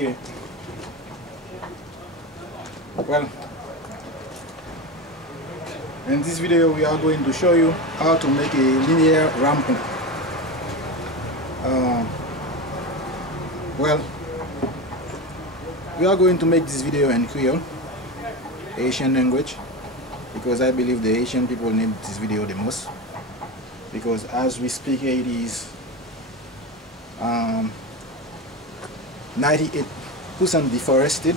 Okay. Well, in this video we are going to show you how to make a linear rampon. Well, we are going to make this video in Creole, Haitian language, because I believe the Haitian people need this video the most, because as we speak Haiti is 98% deforested.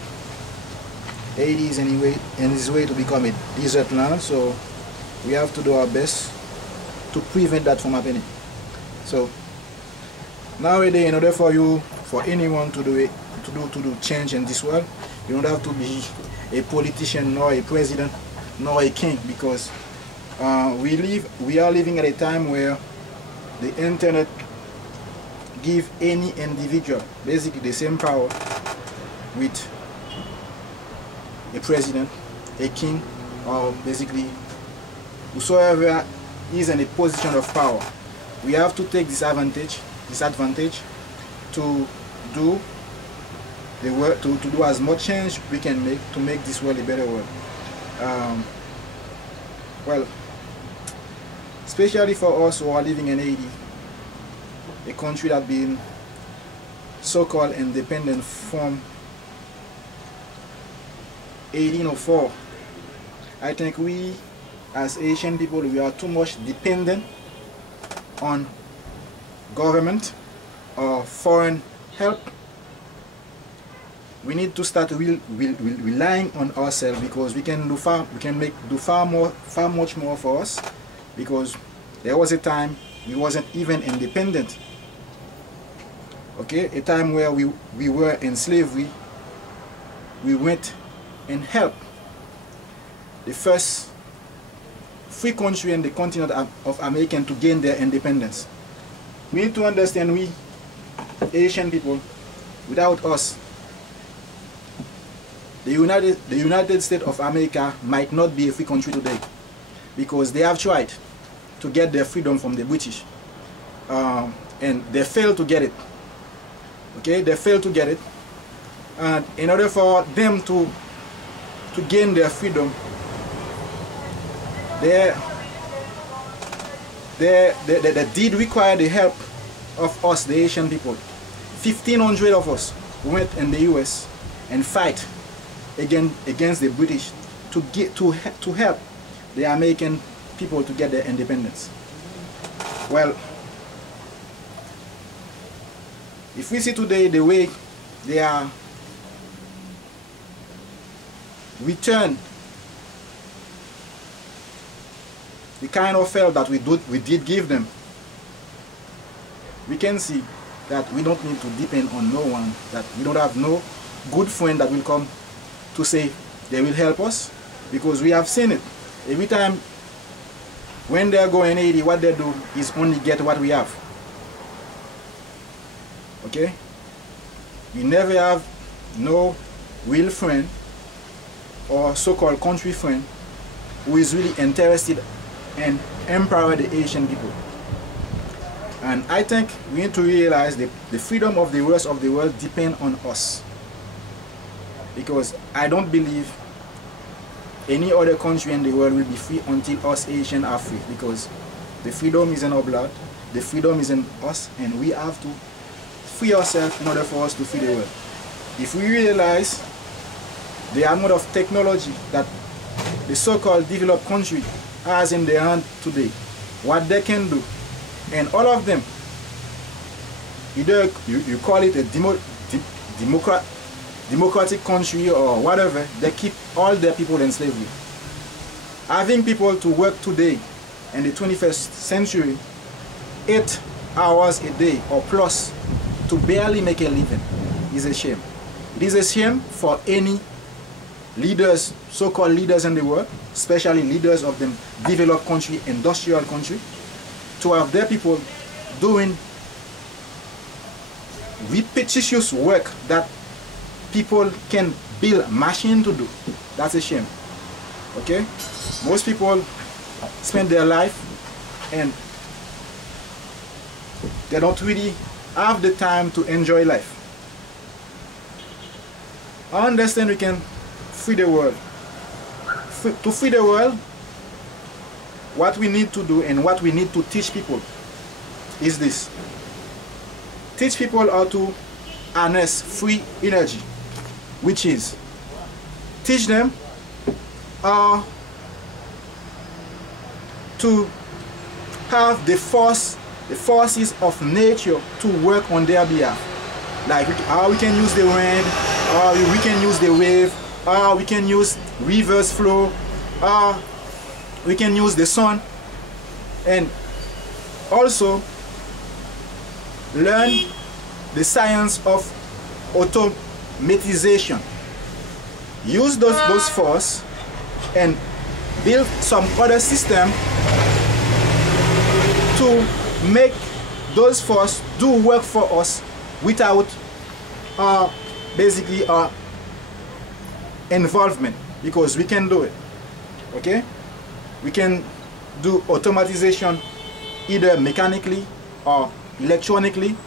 Haiti is in its way to become a desert land, so we have to do our best to prevent that from happening. So nowadays, in order for anyone to do change in this world, you don't have to be a politician nor a president nor a king, because we are living at a time where the internet give any individual basically the same power with a president, a king, or basically whosoever is in a position of power. We have to take this advantage to do the work, to do as much change we can make to make this world a better world. Well, especially for us who are living in Haiti, a country that been so-called independent from 1804. I think we as Asian people, we are too much dependent on government or foreign help. We need to start relying on ourselves, because we can do far much more for us, because there was a time we wasn't even independent. Okay, a time where we were in slavery. We went and helped the first free country in the continent of America to gain their independence. We need to understand, we Asian people, without us, the United States of America might not be a free country today, because they have tried to get their freedom from the British, and they failed to get it. Okay, they failed to get it, and in order for them to gain their freedom, they did require the help of us, the Asian people. 1,500 of us went in the US and fight against the British to help the American people to get their independence. Well, if we see today the way they are return the kind of help that we did give them, we can see that we don't need to depend on no one, that we don't have no good friend that will come to say they will help us, because we have seen it. Every time when they are going 80, what they do is only get what we have. Okay? We never have no real friend or so-called country friend who is really interested in empowering the Asian people. And I think we need to realize that the freedom of the rest of the world depends on us, because I don't believe any other country in the world will be free until us Asians are free, because the freedom is in our blood, the freedom is in us, and we have to free ourselves in order for us to free the world. If we realize the amount of technology that the so-called developed country has in their hand today, what they can do, and all of them, either you call it a democratic country or whatever, they keep all their people in slavery. Having people to work today in the 21st century 8 hours a day or plus to barely make a living is a shame. It is a shame for any leaders, so-called leaders in the world, especially leaders of the developed country, industrial country, to have their people doing repetitious work that people can build machine to do. That's a shame. Okay? Most people spend their life and they don't really have the time to enjoy life. I understand we can free the world. To free the world, what we need to do and what we need to teach people is this. Teach people how to harness free energy, which is teach them how to have the forces of nature to work on their behalf. Like how we can use the wind, how we can use the wave, how we can use rivers flow, how we can use the sun, and also learn the science of automatization. Use those forces and build some other system to make those forces do work for us without basically our involvement, because we can do it. Okay, we can do automatization either mechanically or electronically.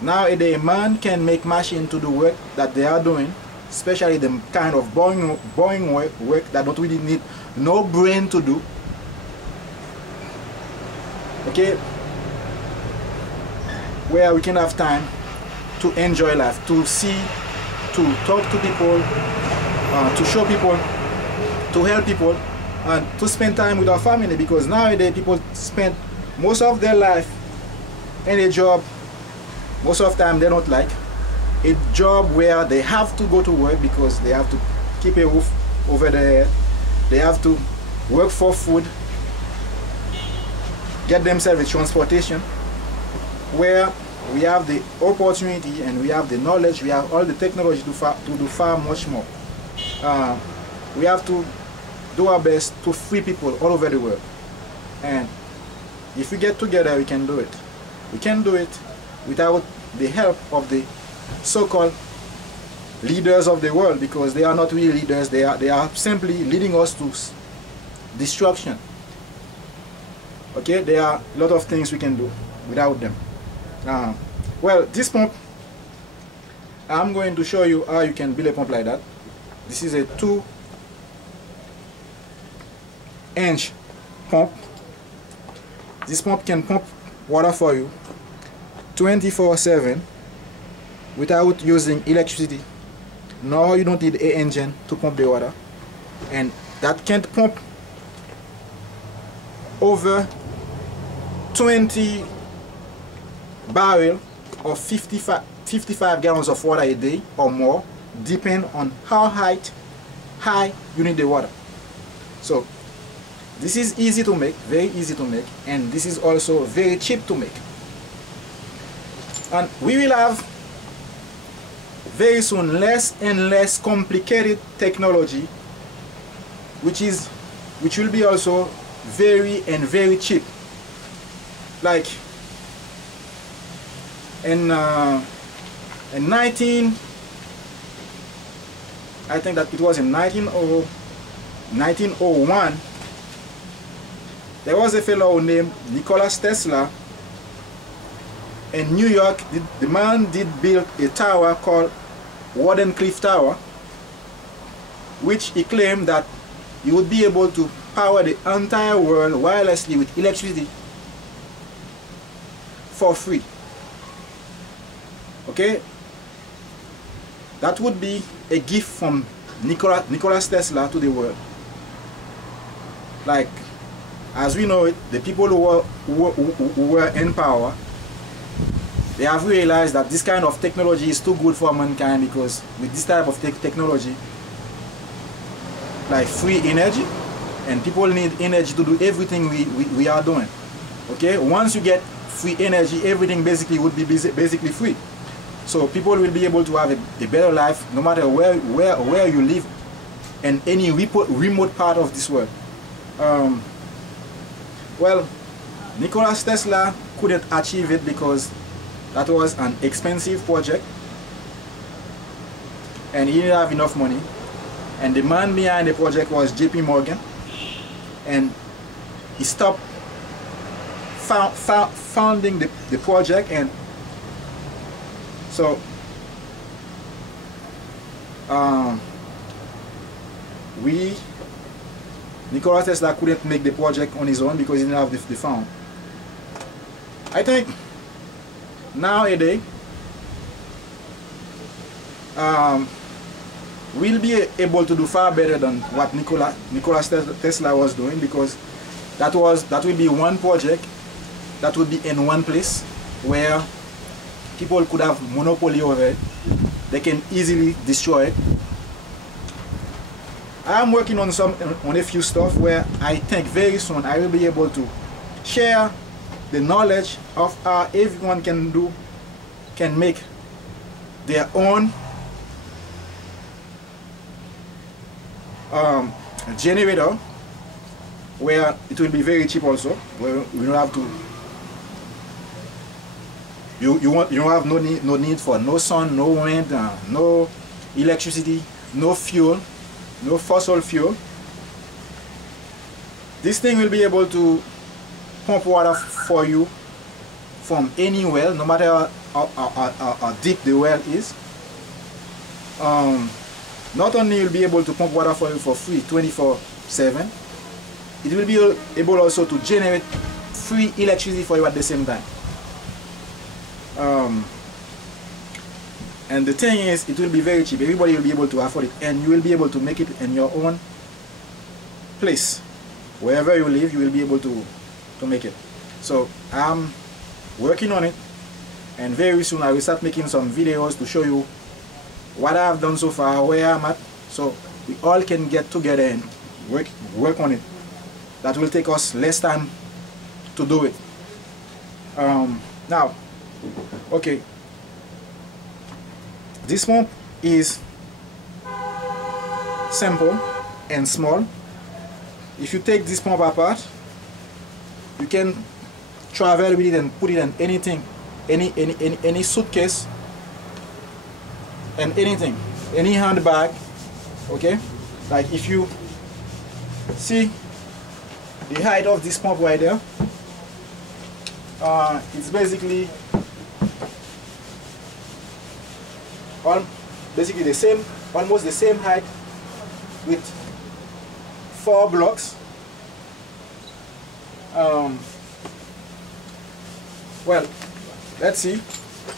Nowadays, man can make machine to do work that they are doing, especially the kind of boring work that don't really need no brain to do. Okay, where we can have time to enjoy life, to see, to talk to people, to show people, to help people, and to spend time with our family, because nowadays people spend most of their life in a job most of the time they don't like, a job where they have to go to work because they have to keep a roof over their head, they have to work for food, get themselves a transportation, where we have the opportunity and we have the knowledge, we have all the technology to do far much more. We have to do our best to free people all over the world, and if we get together we can do it. We can do it without the help of the so-called leaders of the world, because they are not really leaders, they are simply leading us to destruction. Okay, there are a lot of things we can do without them. Well, this pump, I'm going to show you how you can build a pump like that. This is a 2-inch pump. This pump can pump water for you 24/7 without using electricity. No, you don't need an engine to pump the water, and that can't pump over 20 barrels or 55 gallons of water a day or more, depend on how high you need the water. So this is easy to make, very easy to make, and this is also very cheap to make. And we will have very soon less and less complicated technology, which will be also very cheap. Like in 1901, there was a fellow named Nikola Tesla in New York. The man did build a tower called Wardenclyffe Tower, which he claimed that he would be able to power the entire world wirelessly with electricity for free. Okay, that would be a gift from Nikola Tesla to the world. Like, as we know it, the people who were in power, they have realized that this kind of technology is too good for mankind, because with this type of technology, like free energy, and people need energy to do everything we are doing. Okay, once you get free energy, everything basically would be basically free. So people will be able to have a better life no matter where you live in any remote part of this world. Well, Nikola Tesla couldn't achieve it because that was an expensive project and he didn't have enough money, and the man behind the project was JP Morgan, and he stopped funding the project. And so Nikola Tesla couldn't make the project on his own because he didn't have the fund. I think nowadays we'll be able to do far better than what Nikola Tesla was doing, because that will be one project that would be in one place where people could have monopoly over it. They can easily destroy it. I'm working on a few stuff where I think very soon I will be able to share the knowledge of how everyone can make their own generator, where it will be very cheap also, where we don't have to you don't have no need for no sun, no wind, no electricity, no fuel, no fossil fuel. This thing will be able to pump water for you from any well, no matter how deep the well is. Not only will be able to pump water for you for free 24/7, it will be able also to generate free electricity for you at the same time. And the thing is, it will be very cheap. Everybody will be able to afford it, and you will be able to make it in your own place. Wherever you live, you will be able to make it. So I'm working on it, and very soon I will start making some videos to show you what I have done so far, where I'm at, so we all can get together and work on it. That will take us less time to do it. Now, okay, this pump is simple and small. If you take this pump apart, you can travel with it and put it in anything, any suitcase, and anything, any handbag. Okay, like if you see the height of this pump right there, it's basically almost the same height with 4 blocks. Well, let's see.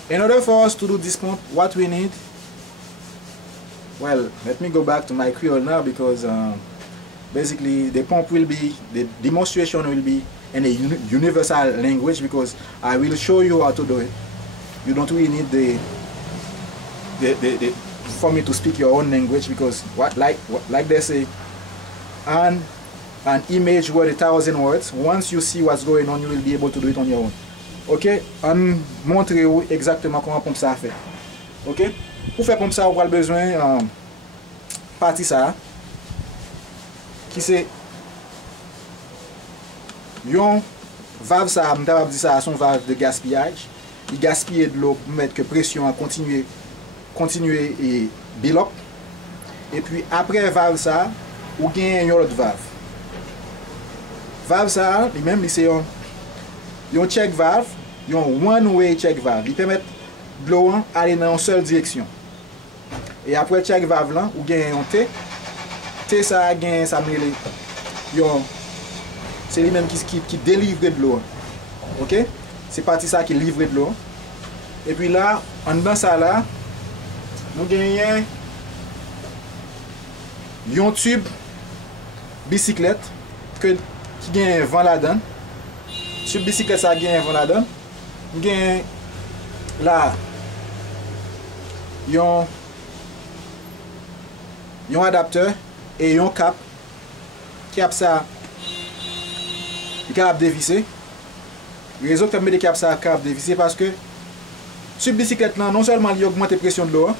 In order for us to do this pump, what we need, well, let me go back to my Creole now, because basically the pump will be, the demonstration will be in a universal language, because I will show you how to do it. You don't really need for me to speak your own language, because like they say, an image worth 1,000 words. Once you see what's going on, you will be able to do it on your own. Ok, on montre vous exactement comment pompe ça fait. Ok, pour faire pompe ça, vous avez besoin partie ça, qui c'est yon valve ça, m't'a dit ça, son valve de gaspillage. Il gaspille de l'eau pour mettre que pression à continuer et build up. Et puis après valve ça, ou gagne une autre valve. Valve ça, lui-même, c'est un check valve, un one-way check valve. Il permet de l'eau aller dans une seule direction. Et après check valve là, ou gagne un T. T ça gagne ça mêlé. C'est lui-même qui délivre de l'eau. OK? C'est parti ça qui livre de l'eau. Et puis là, en dedans ça là, nous gagnons un tube bicyclette qui gagne vent là-dedans. Tube bicyclette ça gagne vent là-dedans. Nous gagnons là un adapteur et un cap ça il est capable de dévisser. Le réseau qui met des caps ça capable de dévisser parce que tube bicyclette là non seulement il augmente la pression de l'eau,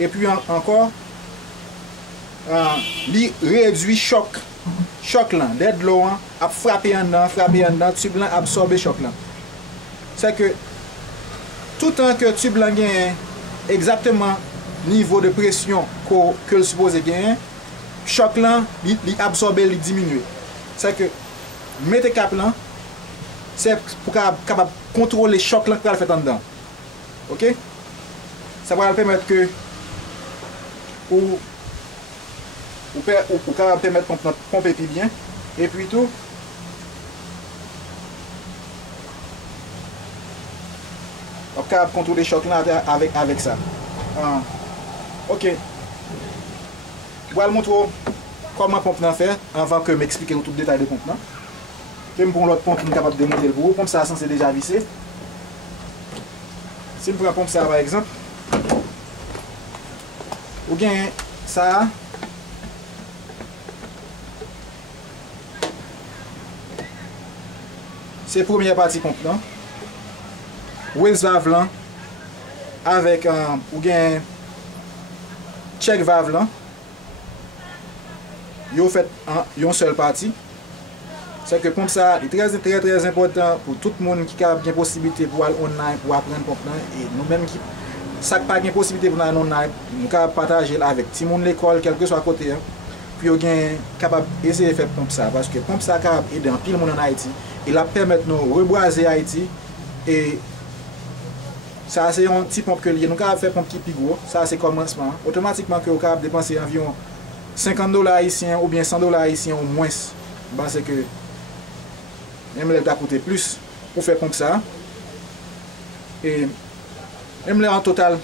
et puis encore il réduit choc là, d'aide l'eau a frapper en dedans, tube là absorber choc là. C'est que tout le temps que tube là gagne exactement niveau de pression que le supposé gagner, choc là il absorber, il diminue. C'est que mettre cap là, c'est pour capable contrôler le choc là qu'il fait en dedans. OK? Ça va permettre que pour permettre de pomper plus bien. Et puis tout, on peut contrôler choc là avec ça. Ok. Je vais vous montrer comment pompe faire avant que m'explique tout le détail de pompe. Je vais prendre l'autre pompe qui est capable de démonter le bout. Pompe ça c'est déjà vissé. Si je prends pompe ça par exemple, ou bien ça. C'est la première partie pompe là. Wells valve là avec ou bien check valve là. Yo fait une seule partie. C'est que pompe ça est très important pour tout le monde qui a bien possibilité pour aller online pour apprendre pompe là et nous même qui ça pas bien possibilité pour aller online, nous capable partager avec tout le monde l'école quel que soit côté hein. Puis yo gen capable essayer de faire pompe ça parce que pompe ça capable aider en pile monde en Haïti. Il a permettre nous reboiser Haïti et ça c'est un petit pompe que nous capable faire pompe qui plus gros, ça c'est commencement. Automatiquement que vous capable dépenser environ $50 haïtiens ou bien $100 haïtiens au moins. Parce que même là, ça coûté plus pour faire pompe ça. Et même là, en total,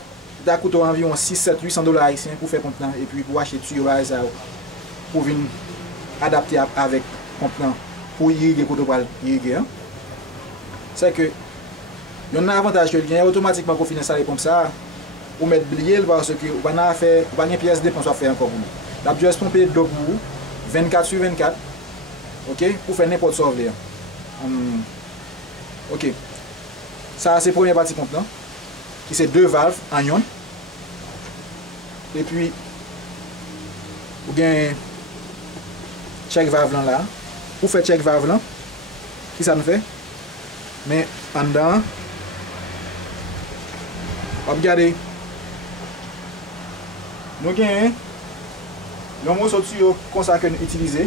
ça coûte environ 6, 7, $800 haïtiens pour faire pompe là. Et puis pour acheter tuyau ça pour venir adapter avec pompe là pour irriguer côté pour irriguer. C'est que il y a un avantage que le automatiquement qu'on finit installer pompe ça ou mettre blier parce que on a fait pas une pièce de dépense à faire encore pour nous. La juste pomper d'eau pour vous 24/24. OK, pour faire n'importe quoi là. OK. Ça c'est première partie pompe là qui c'est deux valves en ion. Et puis ou bien check valve là pour faire check valve là qui ça nous fait mais en dedans on va regarder nous avons le morceau de tuyau comme ça que nous utilisons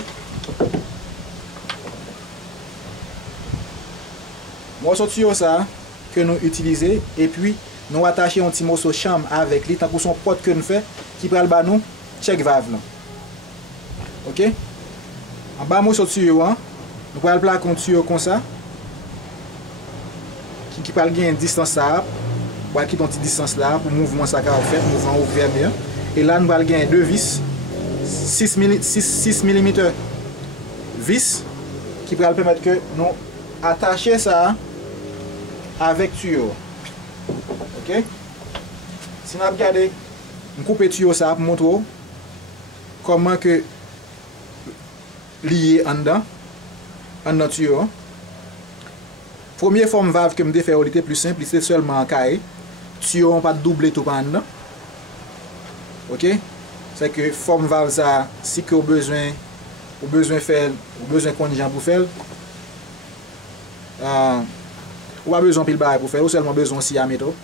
morceau de tuyau ça que nous utilisons et puis nous attachons un petit morceau de chambre avec lui tant que son porte que nous fait qui prend le bas nous check valve là. OK. En bas morceau de tuyau hein, nous allons placer un tuyau comme ça qui peut gagner une distance ça pour quitter une petite distance là pour mouvement ça qu'a fait mouvement ouvert bien et là nous allons gagner deux vis 6 mm vis qui peut permettre que nous attacher ça avec tuyau. OK. Si nous regardons nous couper tuyau ça pour montrer comment que lié en dedans tuyau. Première forme valve que me faire était plus simple, c'est seulement en carré. Tuyau on pas doubler tout en dedans. OK? C'est que forme valve ça si que au besoin faire ou besoin contingent pour faire ou pas besoin pile bail pour faire ou seulement besoin si à métaux.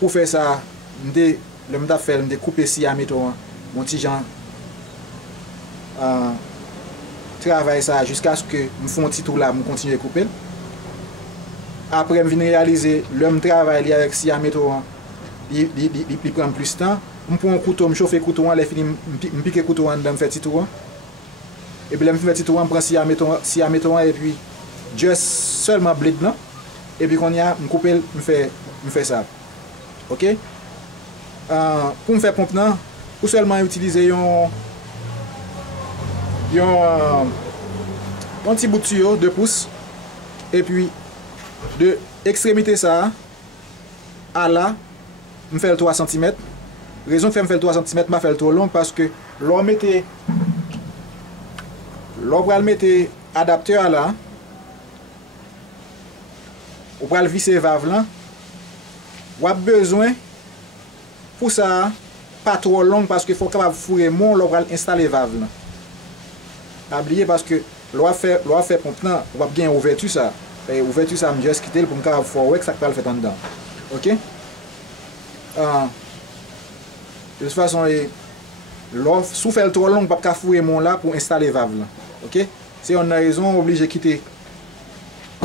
Pour faire ça, le m'ta faire me couper si à métaux mon petit Jean travaille ça jusqu'à ce que me font un petit tour là, me continue à couper. Après me venir réaliser l'homme travaille avec si à métaux il prend plus de temps. Je prends un couteau, je chauffe le couteau, je pique le couteau dedans, je fais petit tour. Et puis je fais petit tour, je prends si à métaux et puis juste seulement blade là. Et puis quand il y a je coupe, je fais ça. OK? Pour me faire pompe là, ou seulement utiliser un petit bout de tuyau 2 pouces et puis de extrémité ça à là me fait le 3 cm. Raison que me fait le 3 cm m'a fait le trop long parce que l'on va mettre adapteur là. On va le visser valve là. On a besoin pour ça pas trop long parce qu'il faut capable fourrer mon on va installer valve là. Pas oublier parce que l'on fait pompe là, on va bien ouverture ça. Et ouverture ça me juste quitter pour me capable faire ouais que ça peut le faire en dedans. OK? De toute façon l'on sous fait trop long pas fourrer mon là pour installer valve là. OK? Si on a raison obligé quitter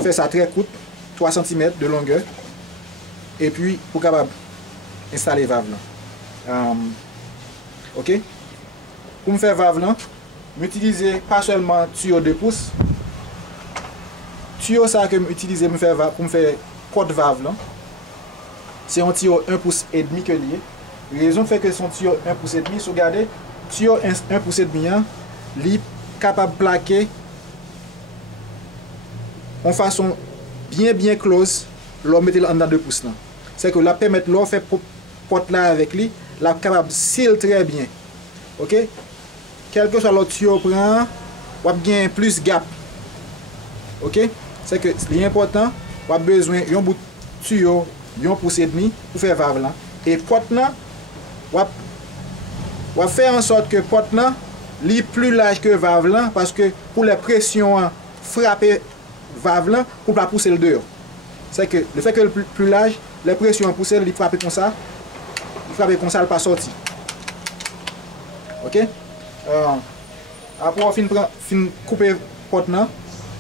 faire ça très court 3 cm de longueur et puis pour capable installer valve là. Ok? Pour me faire valve là, m'utiliser pas seulement tuyau 2 pouces. Tuyau ça que m'utiliser pour me faire porte valve là. C'est un tuyau 1 pouce et demi que lié. Raison fait que son tuyau 1 pouce et demi, si vous regardez, tuyau 1 pouce et demi, il est capable de plaquer en façon bien close, l'on met en dans 2 pouces là. C'est que la permettre l'on fait porte là avec lui, la capable seal très bien. OK? Quel que soit l'autre tuyau prend, on a bien plus gap. OK? C'est que l'important, on a besoin d'un bout de tuyau, 1 pouce et demi pour faire valve là. Et porte là, on va faire en sorte que porte là, est plus large que valve là parce que pour la pression frapper valve là pour pas pousser le dehors. C'est que le fait que le plus large, la pression pousser, il frappe comme ça. Il frappe comme ça, elle pas sorti. OK? Après on fin couper porte là,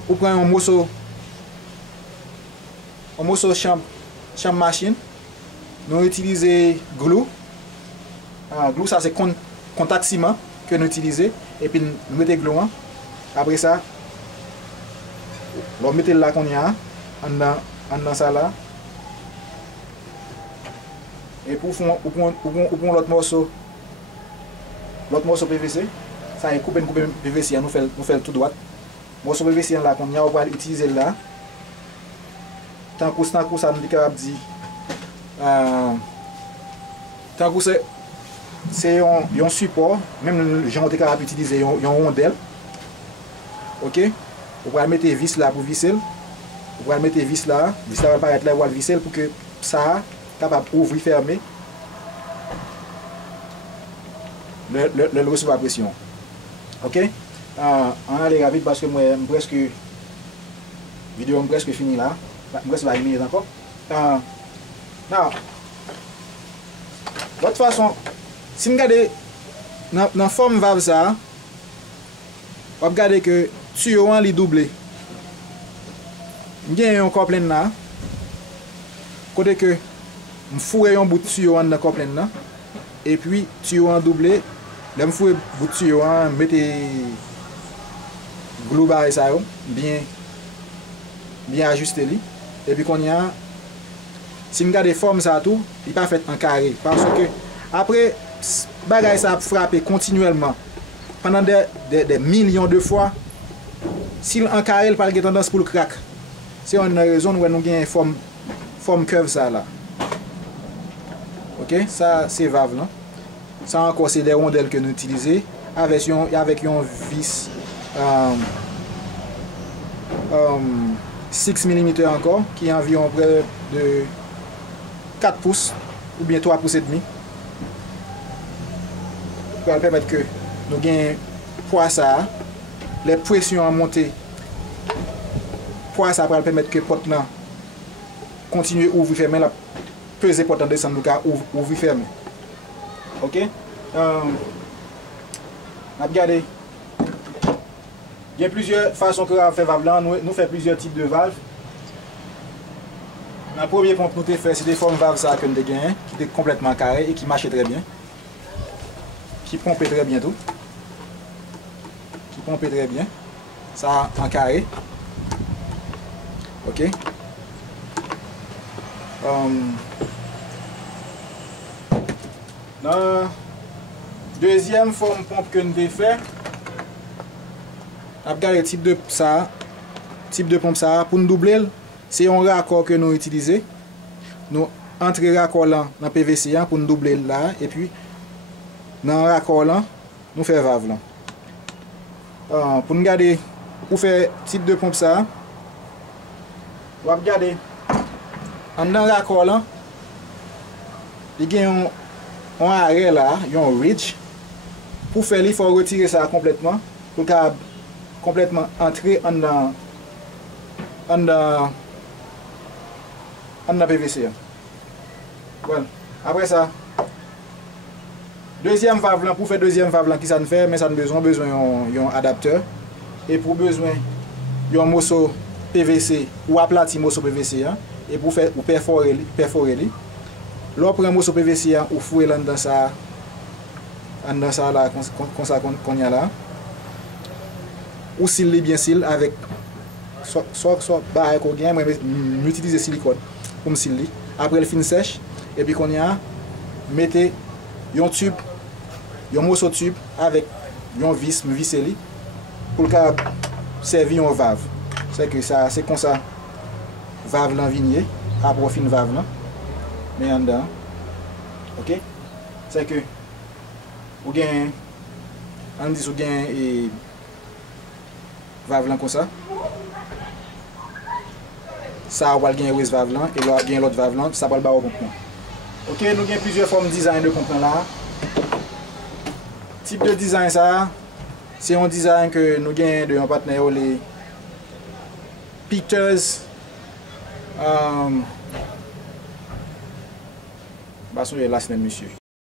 on prend un morceau chambre machine. Nous utilisons glue. Glue ça c'est contact ciment que nous utilisons et puis nous mettons glue. Après ça, on met là qu'on y a dans ça là. Et pour prendre l'autre morceau PVC, ça est couper PVC, nous fait tout droit. Morceau PVC là qu'on y a, on va utiliser là. Tant que ça nous capable dire tant que c'est un support, même les gens ont été capables d'utiliser une rondelle. OK? On va mettre vis là pour visser. On va mettre vis là va apparaître là, on va visser pour que ça capable ouvrir fermer. Le recevoir pression. OK? On aller rapide parce que moi presque vidéo presque fini là. Presque 20 minutes encore. Now, de toute façon, si vous regardez dans la forme valve ça, vous regardez que tuyau est doublé. Il y a un coupling là. Côté que je fouille un bout de tuyau dans le coupling là. Et puis tuyau en doublé. Là je fouille un bout de tuyau, mettez glue barre ça bien ajusté li. Et puis qu'on y a, si vous regardez forme ça tout, il n'est pas fait en carré. Parce que après, bagay ça frappe continuellement pendant des millions de fois. S'il en carré, il n'a pas tendance pour le crack. C'est une raison où nous avons une forme curve ça là. Ok, ça c'est valve là. Ça encore c'est des rondelles que nous utilisons avec un vis 6 mm encore, qui est environ près de 4 pouces ou bien 3 pouces et demi. Pour permettre que nous gagnons poids ça, les pressions à monter. Poids ça pour permettre que porte là continue à ouvrir fermer, la peser porte en descendre nous ouvrir fermer. OK? Regardez. Il y a plusieurs façons que faire valve là. Nous faisons plusieurs types de valves. La première pompe nous fait, c'est des formes valves ça que nous avons gagné, qui est complètement carré et qui marche très bien. Qui pompe très bien tout. Qui pompe très bien. Ça en carré. OK. La deuxième forme pompe que nous avons fait, on regarde le type de pompe ça pour nous doubler, c'est un raccord que nous utilisons. Nous entrons le raccord là dans PVC pour nous doubler là et puis dans le raccord là nous faisons valve là. Pour nous garder pour faire type de pompe ça, on va regarder dans le raccord là, il y a un arrêt là, il y a un ridge. Pour faire il faut retirer ça complètement pour complètement entrer en PVC. Voilà. Après ça, deuxième valve là, pour faire deuxième valve là, qui ça ne fait, mais ça ne besoin d'un adapteur. Et pour besoin d'un morceau PVC ou aplati morceau PVC, et pour faire ou perforer. L'on prend un morceau PVC ou fouet là dans ça là comme ça qu'on y a là. Ou s'il est bien s'il avec soit bah qu'on gagne moi utiliser silicone comme s'il après le fin sèche et puis qu'on y a mettez un tube un morceau de tube avec un vis visser pour que servir un valve. C'est que ça c'est comme ça valve là vigné après fin valve là mais en dedans. OK? C'est que ou gain on dit ou gain et valve là comme ça. Ça va gagner une valve là et là gain l'autre valve là, ça va le barre au pompon. OK, nous avons plusieurs formes de design de pompon là. Type de design ça, c'est un design que nous avons de un partenaire les Pictures bah son là c'est monsieur.